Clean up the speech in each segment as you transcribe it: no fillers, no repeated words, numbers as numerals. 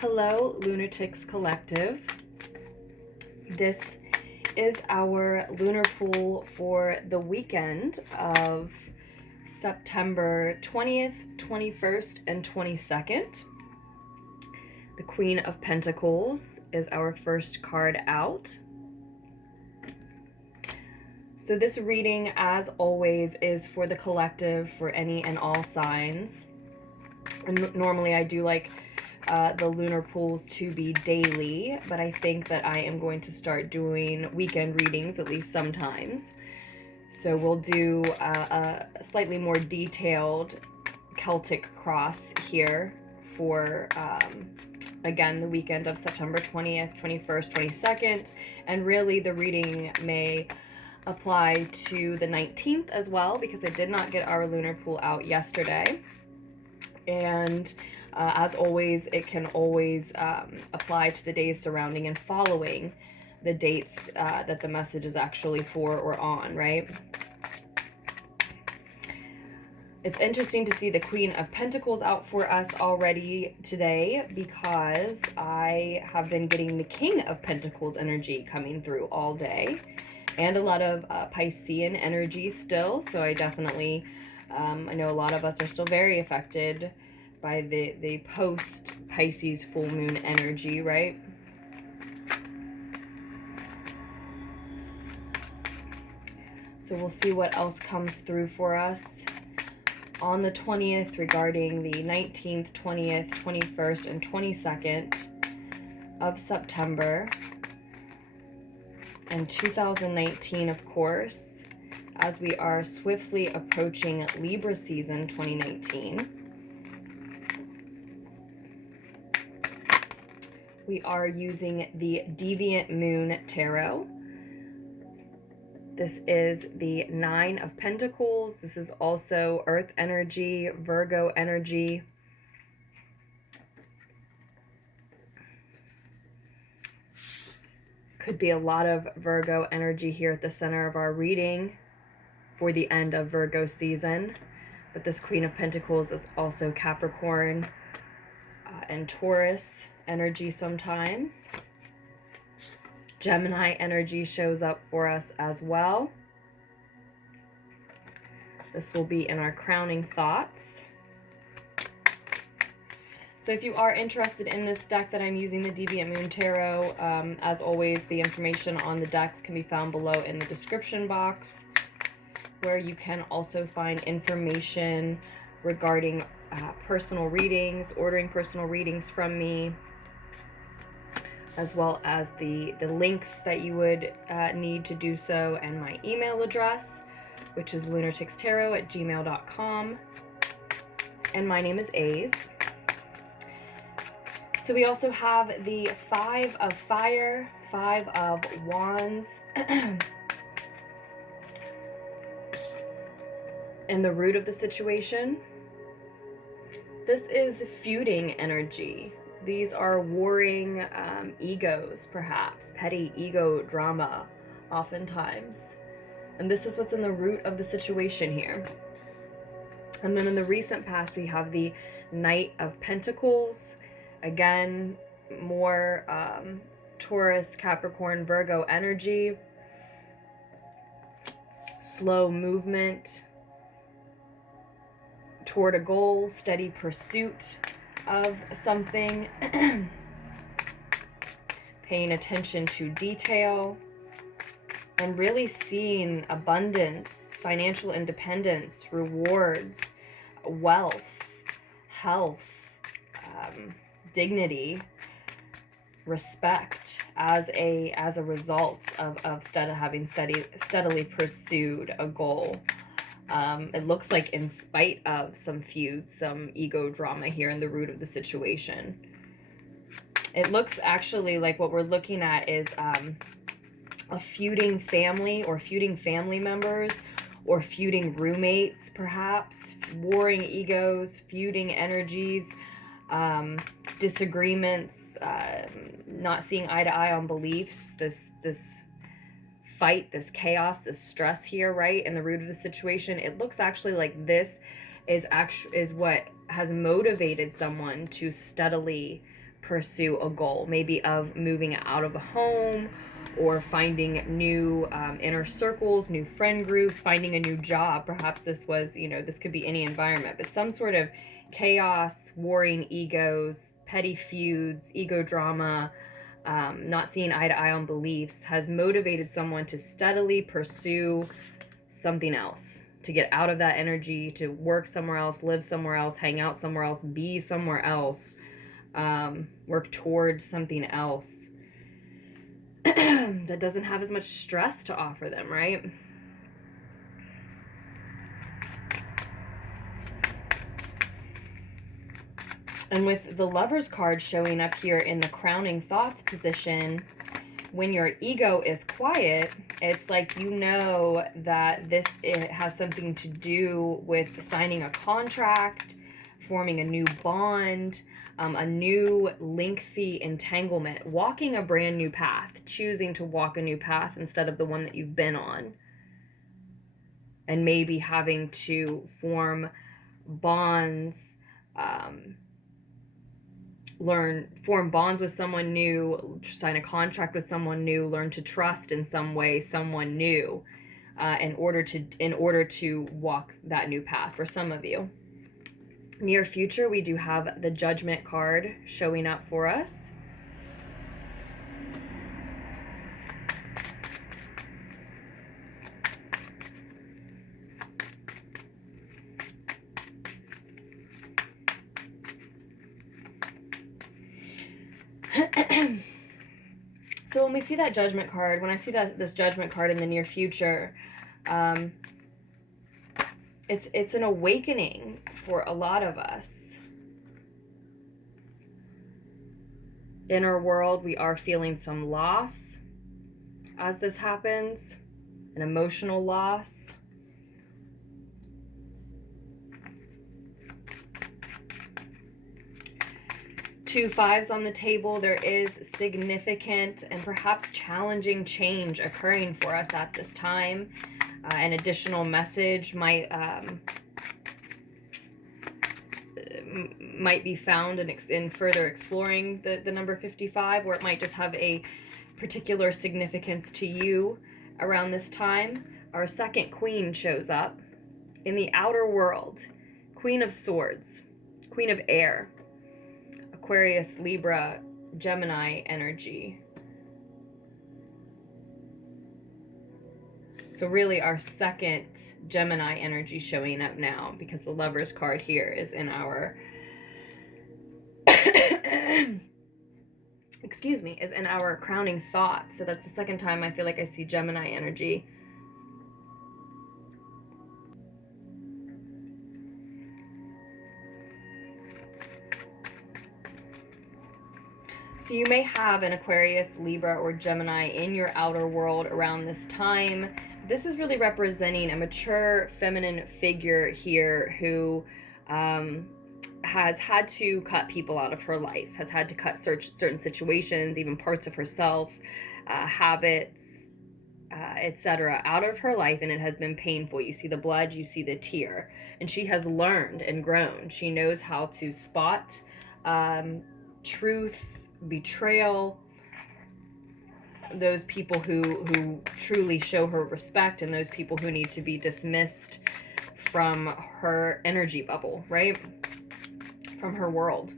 Hello, Lunarticks Collective. This is our lunar pool for the weekend of September 20th, 21st, and 22nd. The Queen of Pentacles is our first card out. So this reading, as always, is for the collective, for any and all signs. And normally I do like the lunar pools to be daily, but I think that I am going to start doing weekend readings at least sometimes. So we'll do a slightly more detailed Celtic cross here for, again, the weekend of September 20th, 21st, 22nd, and really the reading may apply to the 19th as well, because I did not get our lunar pool out yesterday. And as always, it can always apply to the days surrounding and following the dates that the message is actually for or on, right? It's interesting to see the Queen of Pentacles out for us already today, because I have been getting the King of Pentacles energy coming through all day, and a lot of Piscean energy still. So I definitely, I know a lot of us are still very affected by the post-Pisces full moon energy, right? So we'll see what else comes through for us on the 20th regarding the 19th, 20th, 21st, and 22nd of September. And 2019, of course, as we are swiftly approaching Libra season 2019. We are using the Deviant Moon Tarot. This is the Nine of Pentacles. This is also Earth energy, Virgo energy. Could be a lot of Virgo energy here at the center of our reading for the end of Virgo season. But this Queen of Pentacles is also Capricorn and Taurus energy sometimes. Gemini energy shows up for us as well. This will be in our crowning thoughts. So if you are interested in this deck that I'm using, the Deviant Moon Tarot, as always, the information on the decks can be found below in the description box, where you can also find information regarding personal readings, ordering personal readings from me, as well as the links that you would need to do so, and my email address, which is lunartickstarot@gmail.com. And my name is Aze. So we also have the Five of Fire, Five of Wands, and the root of the situation. This is feuding energy. These are warring egos, perhaps, petty ego drama, oftentimes. And this is what's in the root of the situation here. And then in the recent past, we have the Knight of Pentacles. Again, more Taurus, Capricorn, Virgo energy. Slow movement toward a goal, steady pursuit of something, paying attention to detail, and really seeing abundance, financial independence, rewards, wealth, health, dignity, respect as a result of having steadily pursued a goal. It looks like in spite of some feuds, some ego drama here in the root of the situation. It looks actually like what we're looking at is a feuding family, or feuding family members, or feuding roommates, perhaps, warring egos, feuding energies, disagreements, not seeing eye to eye on beliefs, this fight, this chaos, this stress here, right, in the root of the situation. It looks actually like this is what has motivated someone to steadily pursue a goal, maybe of moving out of a home, or finding new inner circles, new friend groups, finding a new job. Perhaps this was, this could be any environment, but some sort of chaos, warring egos, petty feuds, ego drama, not seeing eye to eye on beliefs has motivated someone to steadily pursue something else, to get out of that energy, to work somewhere else, live somewhere else, hang out somewhere else, be somewhere else, work towards something else that doesn't have as much stress to offer them, right? And with the Lovers card showing up here in the crowning thoughts position, when your ego is quiet, it's like you know that it has something to do with signing a contract, forming a new bond, a new lengthy entanglement, walking a brand new path, choosing to walk a new path instead of the one that you've been on. And maybe having to form bonds, form bonds with someone new, sign a contract with someone new, learn to trust in some way someone new, in order to walk that new path for some of you. Near future, we do have the Judgment card showing up for us. So when we see that Judgment card, when I see this Judgment card in the near future, it's an awakening for a lot of us. In our world, we are feeling some loss as this happens, an emotional loss. Two fives on the table. There is significant and perhaps challenging change occurring for us at this time. An additional message might be found in further exploring the number 55, or it might just have a particular significance to you around this time. Our second queen shows up in the outer world. Queen of Swords, Queen of Air, Aquarius, Libra, Gemini energy. So really our second Gemini energy showing up now, because the Lovers card here is in our is in our crowning thought. So that's the second time I feel like I see Gemini energy. So you may have an Aquarius, Libra, or Gemini in your outer world around this time. This is really representing a mature feminine figure here who has had to cut people out of her life, has had to cut certain situations, even parts of herself, habits, etc. out of her life, and it has been painful. You see the blood, you see the tear, and she has learned and grown. She knows how to spot truth, betrayal, those people who truly show her respect, and those people who need to be dismissed from her energy bubble, right? From her world.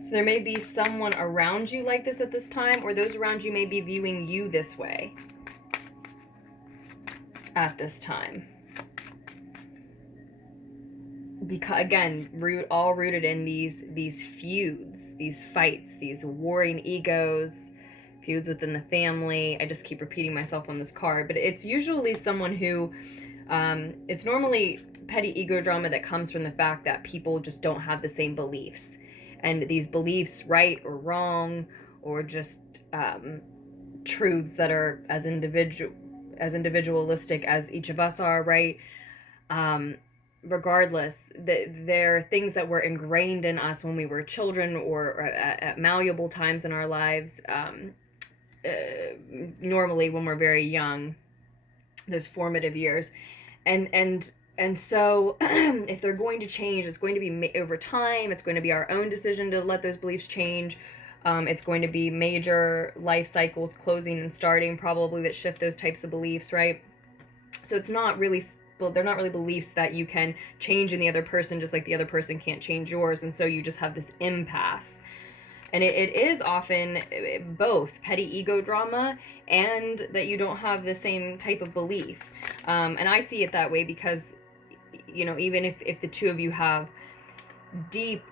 So there may be someone around you like this at this time, or those around you may be viewing you this way at this time. Because again, all rooted in these feuds, these fights, these warring egos, feuds within the family. I just keep repeating myself on this card, but it's usually someone who, it's normally petty ego drama that comes from the fact that people just don't have the same beliefs, and these beliefs, right or wrong, or just truths that are as individualistic as each of us are, right? Regardless, they're things that were ingrained in us when we were children, or at malleable times in our lives, normally when we're very young, those formative years, and And so if they're going to change, it's going to be over time. It's going to be our own decision to let those beliefs change. It's going to be major life cycles closing and starting probably that shift those types of beliefs, right? So it's not really, well, they're not really beliefs that you can change in the other person just like the other person can't change yours. And so you just have this impasse. And it is often both petty ego drama and that you don't have the same type of belief. And I see it that way because, you know, even if the two of you have deep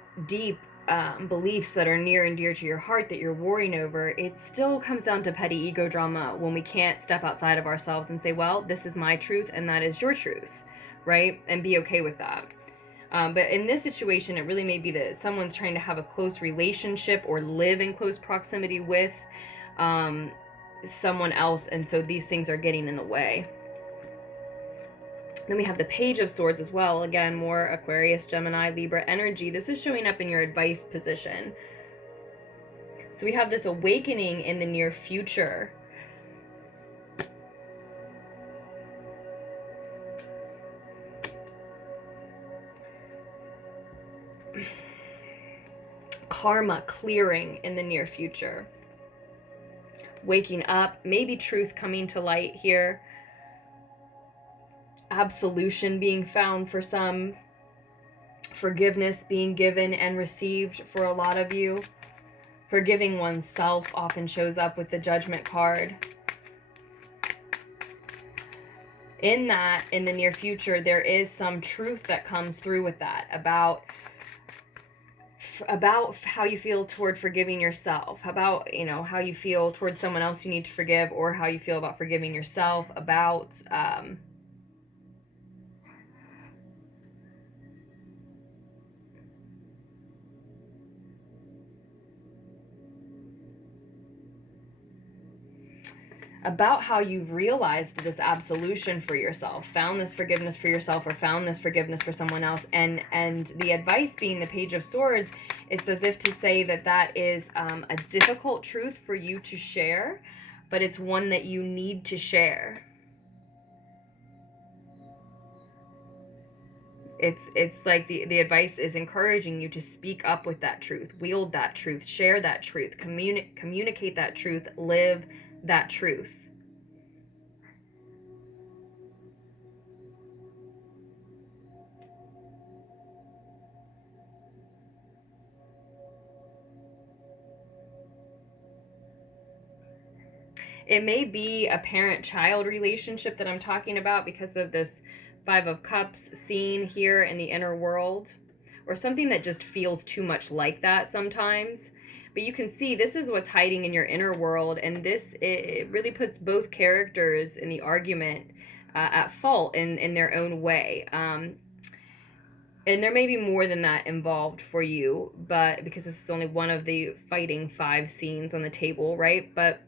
beliefs that are near and dear to your heart that you're worrying over, it still comes down to petty ego drama when we can't step outside of ourselves and say, well, this is my truth and that is your truth, right? And be okay with that. But in this situation, it really may be that someone's trying to have a close relationship or live in close proximity with someone else, and so these things are getting in the way. Then we have the Page of Swords as well. Again, more Aquarius, Gemini, Libra energy. This is showing up in your advice position. So we have this awakening in the near future. Karma clearing in the near future. Waking up, maybe truth coming to light here. Absolution being found for some. Forgiveness being given and received for a lot of you. Forgiving oneself often shows up with the Judgment card. In that, in the near future, there is some truth that comes through with that about how you feel toward forgiving yourself, about, you know, how you feel toward someone else you need to forgive, or how you feel about forgiving yourself, about how you've realized this absolution for yourself, found this forgiveness for yourself, or found this forgiveness for someone else. And the advice being the Page of Swords, it's as if to say that that is a difficult truth for you to share, but it's one that you need to share. It's like the advice is encouraging you to speak up with that truth, wield that truth, share that truth, communicate that truth, live that truth. It may be a parent-child relationship that I'm talking about because of this Five of Cups scene here in the inner world, or something that just feels too much like that sometimes. But you can see this is what's hiding in your inner world, and it really puts both characters in the argument at fault in their own way. And there may be more than that involved for you, but because this is only one of the fighting 5 scenes on the table, right? But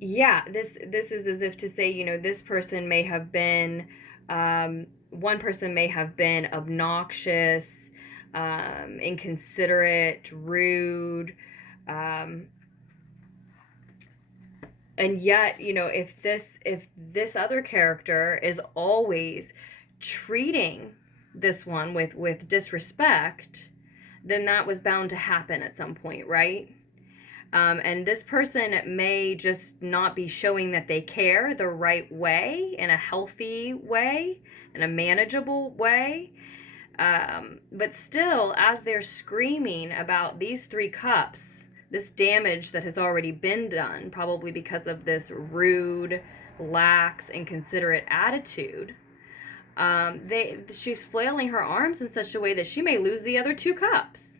yeah, this is as if to say, you know, this person may have been, one person may have been obnoxious, inconsiderate, rude, and yet, you know, if this other character is always treating this one with disrespect, then that was bound to happen at some point, right? And this person may just not be showing that they care the right way, in a healthy way, in a manageable way. But still, as they're screaming about these 3 cups, this damage that has already been done, probably because of this rude, lax, inconsiderate attitude, she's flailing her arms in such a way that she may lose the other 2 cups.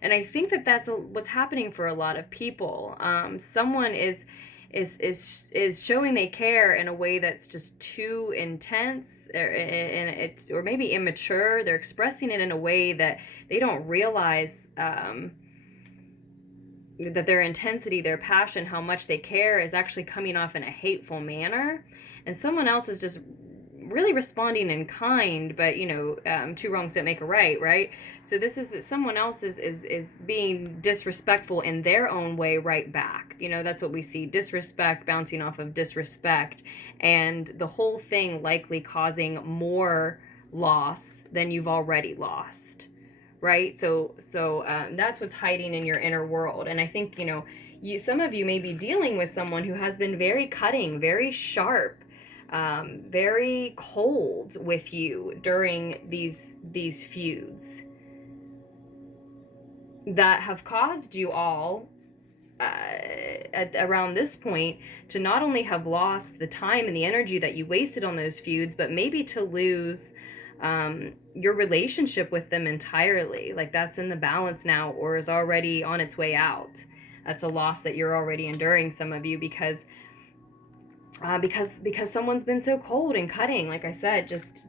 And I think that that's what's happening for a lot of people. Someone is showing they care in a way that's just too intense, or maybe immature. They're expressing it in a way that they don't realize that their intensity, their passion, how much they care is actually coming off in a hateful manner. And someone else is just really responding in kind, but two wrongs don't make a right, right? So this is someone else is being disrespectful in their own way right back. That's what we see, disrespect bouncing off of disrespect, and the whole thing likely causing more loss than you've already lost, right? So that's what's hiding in your inner world. And I think some of you may be dealing with someone who has been very cutting, very sharp, very cold with you during these feuds that have caused you all around this point to not only have lost the time and the energy that you wasted on those feuds, but maybe to lose your relationship with them entirely. Like that's in the balance now, or is already on its way out. That's a loss that you're already enduring, some of you, because someone's been so cold and cutting. Like I said, just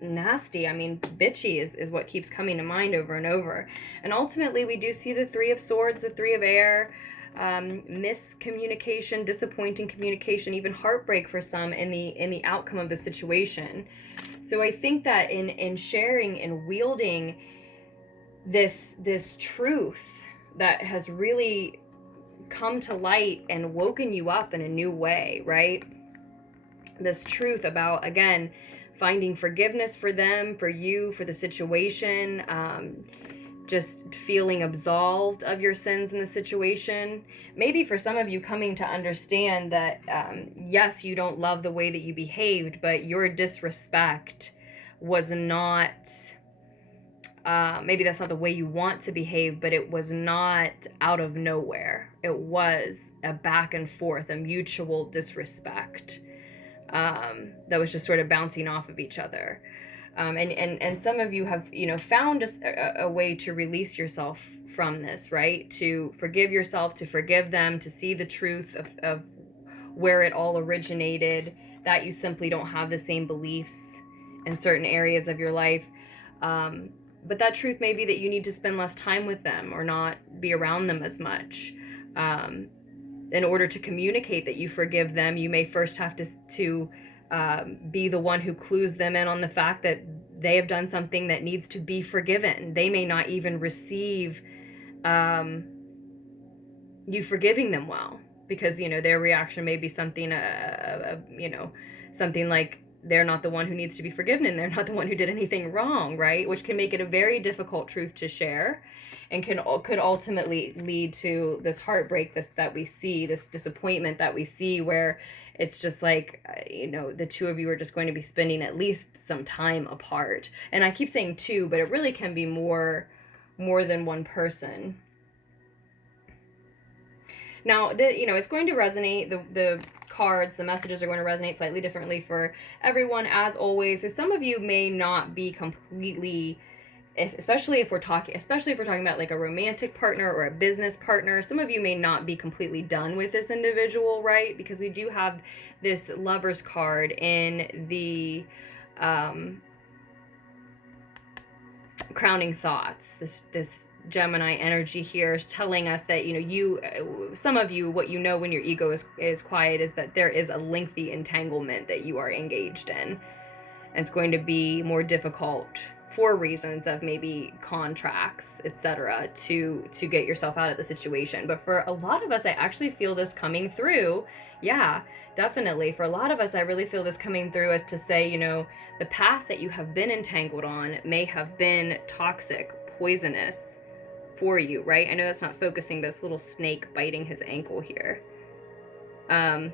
nasty. I mean, bitchy is what keeps coming to mind over and over. And ultimately, we do see the Three of Swords, the Three of Air, miscommunication, disappointing communication, even heartbreak for some in the outcome of the situation. So I think that in sharing and wielding this truth that has really come to light and woken you up in a new way, right? This truth about, again, finding forgiveness for them, for you, for the situation, just feeling absolved of your sins in the situation. Maybe for some of you coming to understand that, yes, you don't love the way that you behaved, but your disrespect was not, maybe that's not the way you want to behave, but it was not out of nowhere. It was a back and forth, a mutual disrespect that was just sort of bouncing off of each other. And some of you have, found a way to release yourself from this, right? To forgive yourself, to forgive them, to see the truth of where it all originated, that you simply don't have the same beliefs in certain areas of your life. But that truth may be that you need to spend less time with them or not be around them as much. In order to communicate that you forgive them, you may first have to be the one who clues them in on the fact that they have done something that needs to be forgiven. They may not even receive you forgiving them well, because their reaction may be something something like they're not the one who needs to be forgiven and they're not the one who did anything wrong, right? Which can make it a very difficult truth to share, and could ultimately lead to this heartbreak that we see, this disappointment that we see, where it's just like, the two of you are just going to be spending at least some time apart. And I keep saying two, but it really can be more than one person. Now, it's going to resonate, the cards, the messages are going to resonate slightly differently for everyone, as always. So some of you may not be completely, especially if we're talking about like a romantic partner or a business partner, some of you may not be completely done with this individual, right? Because we do have this Lover's card in the crowning thoughts, this Gemini energy here is telling us that some of you, what when your ego is quiet, is that there is a lengthy entanglement that you are engaged in, and it's going to be more difficult for reasons of maybe contracts, etc., to get yourself out of the situation. But for a lot of us, I actually feel this coming through. Yeah, definitely. For a lot of us, I really feel this coming through as to say, the path that you have been entangled on may have been toxic, poisonous for you, right? I know that's not focusing, but it's a little snake biting his ankle here. And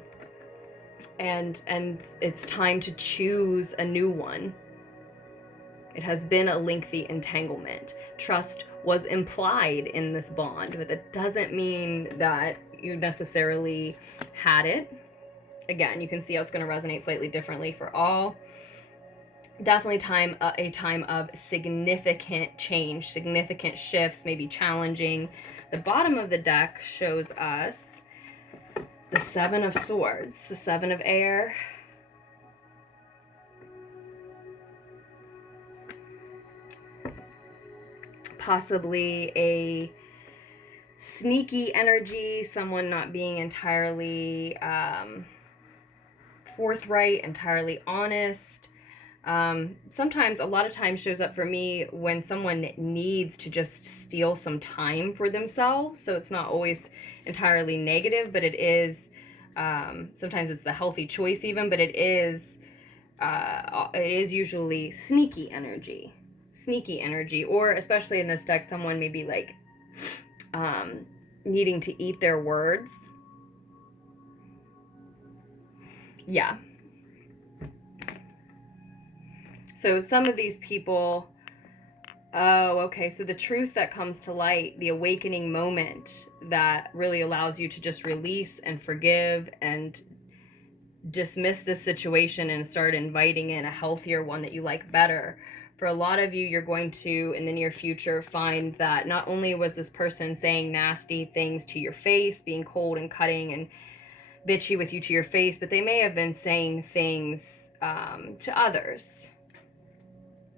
it's time to choose a new one. It has been a lengthy entanglement. Trust was implied in this bond, but that doesn't mean that you necessarily had it. Again, you can see how it's going to resonate slightly differently for all. Definitely a time of significant change, significant shifts, maybe challenging. The bottom of the deck shows us the Seven of Swords, the Seven of Air, possibly a sneaky energy, someone not being entirely forthright, entirely honest, Sometimes, a lot of times shows up for me when someone needs to just steal some time for themselves. So it's not always entirely negative, but it is, sometimes it's the healthy choice even, but it is usually sneaky energy, or especially in this deck, someone maybe like, needing to eat their words. Yeah. So some of these people, oh, okay, so the truth that comes to light, the awakening moment that really allows you to just release and forgive and dismiss this situation and start inviting in a healthier one that you like better. For a lot of you, you're going to, in the near future, find that not only was this person saying nasty things to your face, being cold and cutting and bitchy with you to your face, but they may have been saying things to others.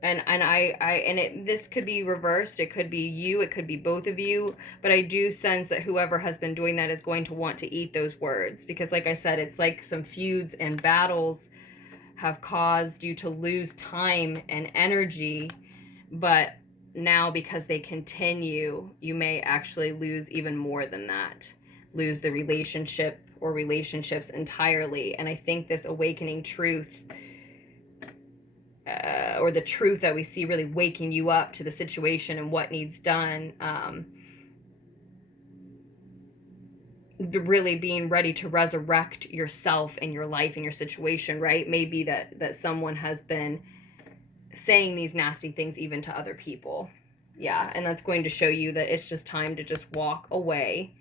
This could be reversed. It could be you. It could be both of you. But I do sense that whoever has been doing that is going to want to eat those words, because, like I said, it's like some feuds and battles have caused you to lose time and energy. But now, because they continue, you may actually lose even more than that. Lose the relationship or relationships entirely. And I think this awakening truth, or the truth that we see really waking you up to the situation and what needs done, really being ready to resurrect yourself and your life and your situation, right? Maybe that someone has been saying these nasty things even to other people. Yeah, and that's going to show you that it's just time to just walk away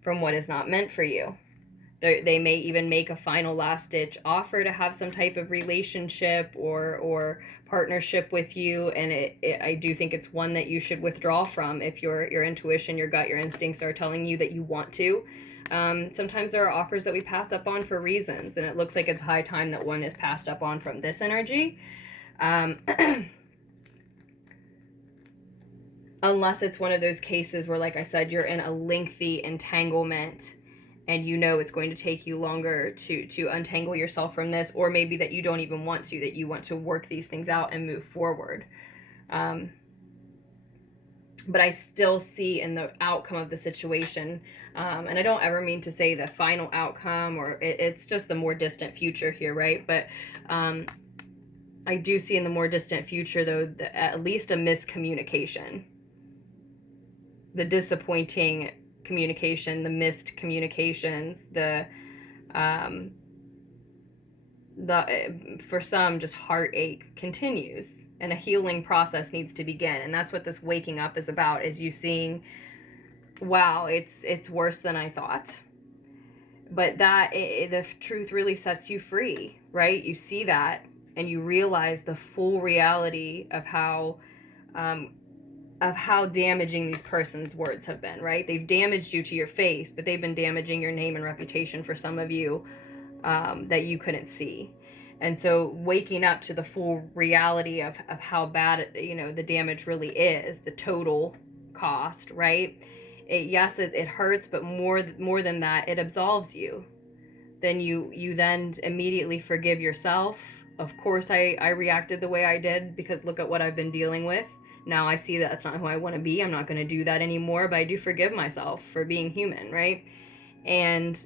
from what is not meant for you. They may even make a final last-ditch offer to have some type of relationship or partnership with you, and I do think it's one that you should withdraw from if your intuition, your gut, your instincts are telling you that you want to. Sometimes there are offers that we pass up on for reasons, and it looks like it's high time that one is passed up on from this energy. Unless it's one of those cases where, like I said, you're in a lengthy entanglement and you know it's going to take you longer to untangle yourself from this, or maybe that you don't even want to, that you want to work these things out and move forward. But I still see in the outcome of the situation, and I don't ever mean to say the final outcome, or it's just the more distant future here, right? But I do see in the more distant future, though, at least a miscommunication. The disappointing communication, the missed communications, for some, just heartache continues, and a healing process needs to begin. And that's what this waking up is about, is you seeing, wow, it's worse than I thought. But the truth really sets you free, right? You see that and you realize the full reality of how damaging these person's words have been, right? They've damaged you to your face, but they've been damaging your name and reputation for some of you, that you couldn't see. And so waking up to the full reality of how bad, the damage really is, the total cost, right? It hurts, but more than that, it absolves you. Then you then immediately forgive yourself. Of course, I reacted the way I did because look at what I've been dealing with. Now I see that that's not who I want to be. I'm not going to do that anymore, but I do forgive myself for being human, right? And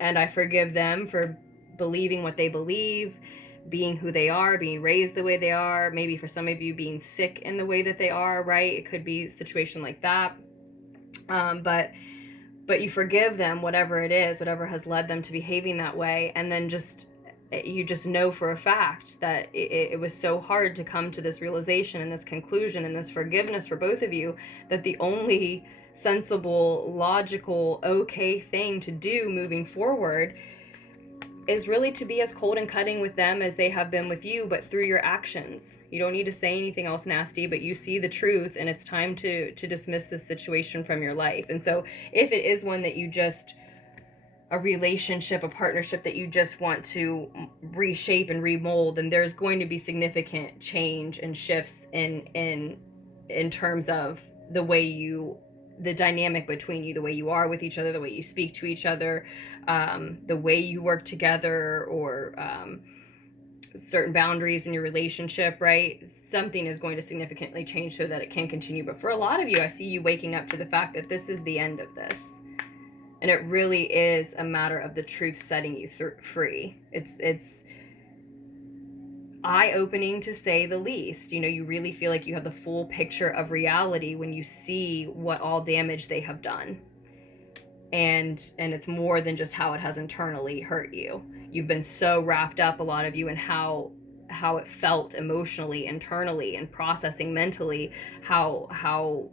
I forgive them for believing what they believe, being who they are, being raised the way they are, maybe for some of you being sick in the way that they are, right? It could be a situation like that. But you forgive them, whatever it is, whatever has led them to behaving that way, and then you just know for a fact that it was so hard to come to this realization and this conclusion and this forgiveness for both of you, that the only sensible, logical, okay thing to do moving forward is really to be as cold and cutting with them as they have been with you, but through your actions. You don't need to say anything else nasty, but you see the truth, and it's time to dismiss this situation from your life. And so if it is one that you just, a relationship, a partnership that you just want to reshape and remold, then there's going to be significant change and shifts in terms of the dynamic between you, the way you are with each other, the way you speak to each other, the way you work together, or certain boundaries in your relationship, right? Something is going to significantly change so that it can continue. But for a lot of you, I see you waking up to the fact that this is the end of this. And it really is a matter of the truth setting you free. It's eye-opening, to say the least. You know, you really feel like you have the full picture of reality when you see what all damage they have done. And it's more than just how it has internally hurt you. You've been so wrapped up, a lot of you, in how it felt emotionally, internally, and processing mentally how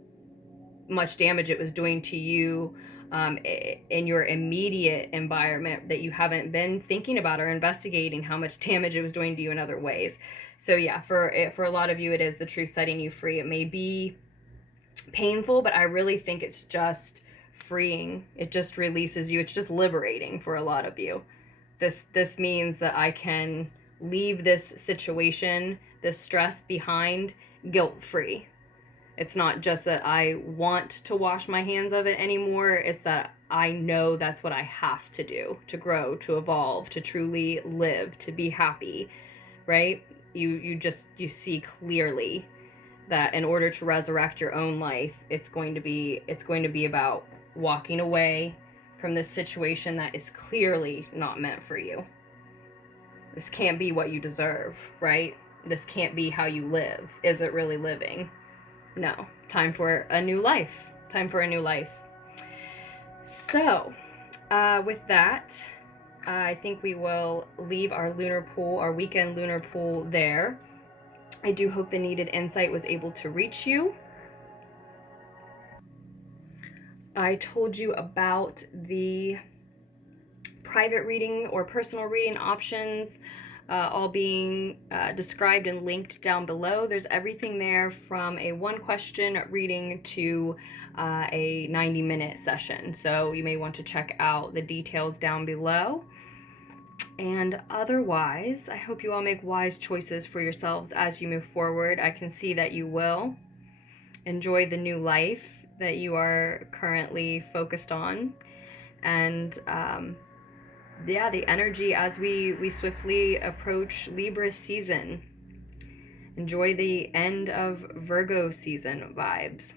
much damage it was doing to you in your immediate environment, that you haven't been thinking about or investigating how much damage it was doing to you in other ways. So yeah, for a lot of you, it is the truth setting you free. It may be painful, but I really think it's just freeing. It just releases you. It's just liberating for a lot of you. This means that I can leave this situation, this stress behind, guilt-free. It's not just that I want to wash my hands of it anymore. It's that I know that's what I have to do to grow, to evolve, to truly live, to be happy, right? You see clearly that in order to resurrect your own life, it's going to be about walking away from this situation that is clearly not meant for you. This can't be what you deserve, right? This can't be how you live. Is it really living? No. Time for a new life. Time for a new life. So, with that, I think we will leave our lunar pool, our weekend lunar pool there. I do hope the needed insight was able to reach you. I told you about the private reading or personal reading options, all being described and linked down below. There's everything there from a 1-question reading to a 90-minute session. So you may want to check out the details down below. And otherwise, I hope you all make wise choices for yourselves as you move forward. I can see that you will. Enjoy the new life that you are currently focused on. And yeah, the energy as we swiftly approach Libra season. Enjoy the end of Virgo season vibes.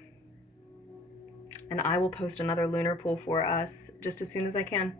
And I will post another lunar pool for us just as soon as I can.